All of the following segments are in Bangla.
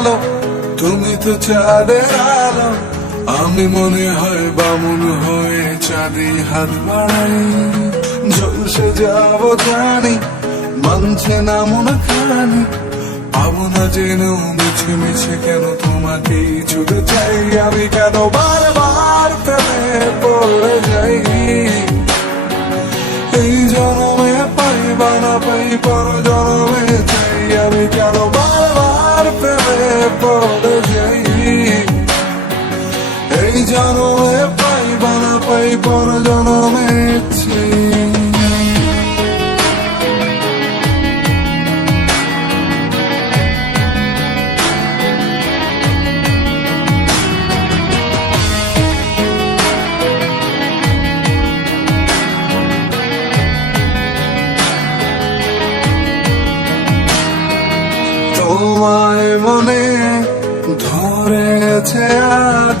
আলো তুমি তো চাঁদের আলো, আমি মনে হয় বামুন হয়ে চাঁদে হাত বাড়াই। ঝলসে যাব জানি, মানছে না খানি। পাবো না মিছে মিছে কেন ছুটে চাই। আমি কেন বারবার প্রেমে পড়ে যাই? এই জনমে পাই বানা পাই পর জনমে জনমে পাই বানা পাই পর জনমে তোমায় মনে ধরেছে আজ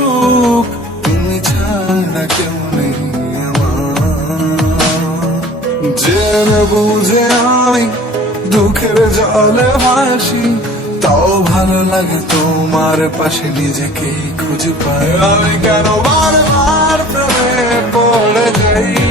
জেনে বুঝে আমি দুঃখের জলে ভাসি, তাও ভালো লাগে তোমার পাশে নিজেকে খুঁজে পায় আমি কেন বারবার প্রেমে পড়ে যাই?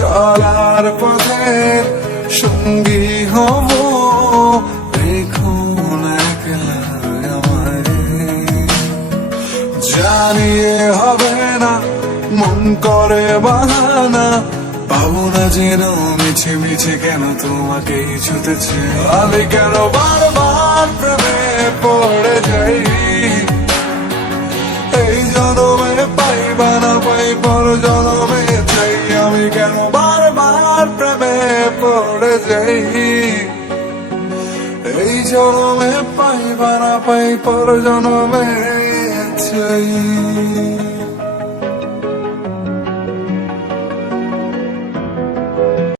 চলার পথে সঙ্গী হব। রেখো না একলা জানিয়ে হবে না, মন করে বাহানা। পাবো না যেন মিছে মিছে কেন তোমাকে ছুতেছে। আমি কেন বারবার প্রেমে পড়ে যাই? এই জনমে পাইবা না, পাই পর প্রেমে পড়ে যাই। এই জন্মে পাইবা পাই পর জন্মে চাই